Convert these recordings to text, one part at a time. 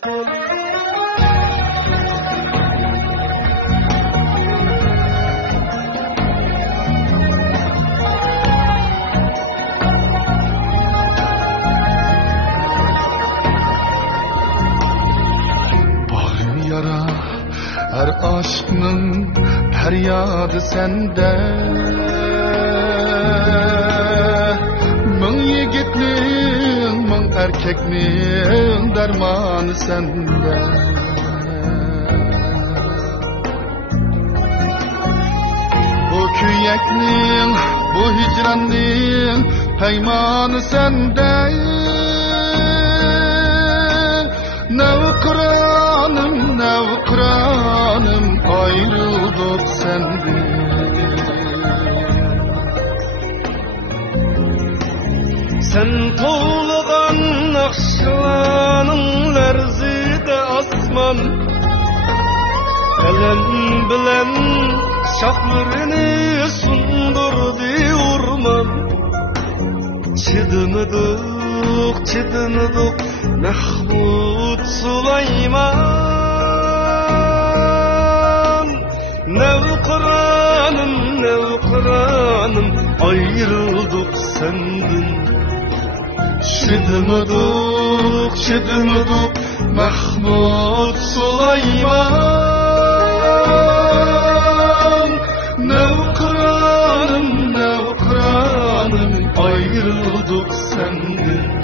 Yara her aşkının feryadı sende. Mın yigitnin, mın erkeknin dermanı sende. Bu küyeknin, bu hicrannin peymanı sende. Nevkıranım, nevkıranım ayrıldık senden. Sen toğlagan nakşılanın lerzide asman, elem bilen şahlarını sundurdu orman. Çıdınıdık, çıdınıdık Mahmud Süleyman. Nevkıranım, nevkıranım ayrıldık senden. Çıdınıdık, çıdınıdık Mahmud Süleyman. Nevkıranım, nevkıranım ayrıldık senden.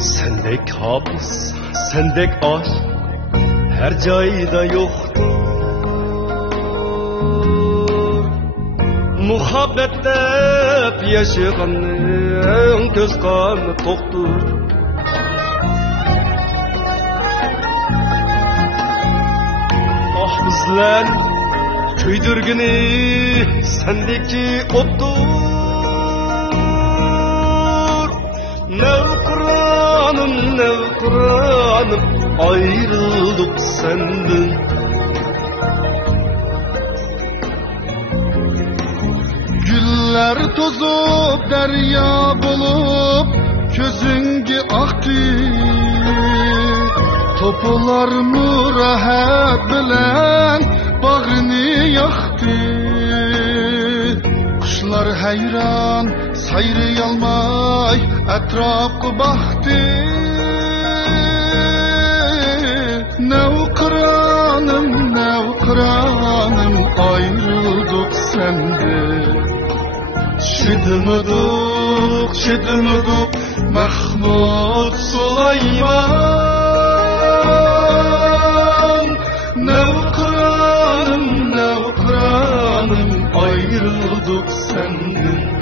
Sendek hapis, sendek aşk her cayda yoktur. Muhabbet hep yaşayanın göz kanı toktur. Ah bizler köydürgünü sendeki ottur. Nevkıranım, nevkıranım ayrıldık senden. Güller tozup derya bulup közünge aktı. Topular murahat bilen bağrını yaktı. Kuşlar hayran sayrayalmay etrafı baktı. Nevkıranım, nevkıranım ayrıldık senden. Çıdınıdık, çıdınıdık Mahmud Süleyman. Nevkıranım, nevkıranım ayrıldık senden.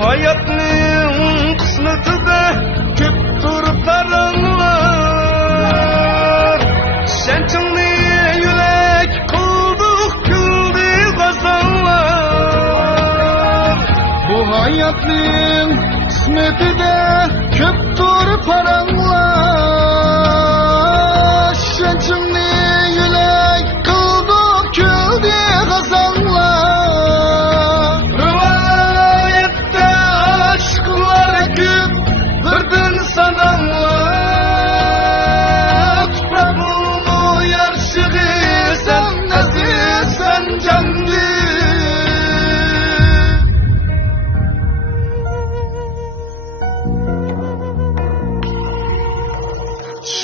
Hayatın kısmeti de köptür taranlar. Şençinli yürek kıldık küldü gazanlar. Bu hayatın kısmeti de köptür paranlar. Şençinli yürek kıldık küldü gazanlar.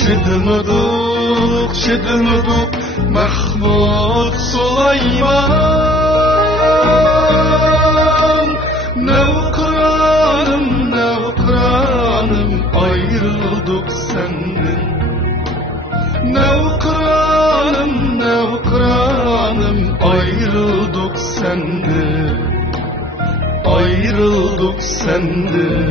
Çıdınıdık, çıdınıdık Mahmud Süleyman. Nevkıranım, nevkıranım senden, ayrıldık senden.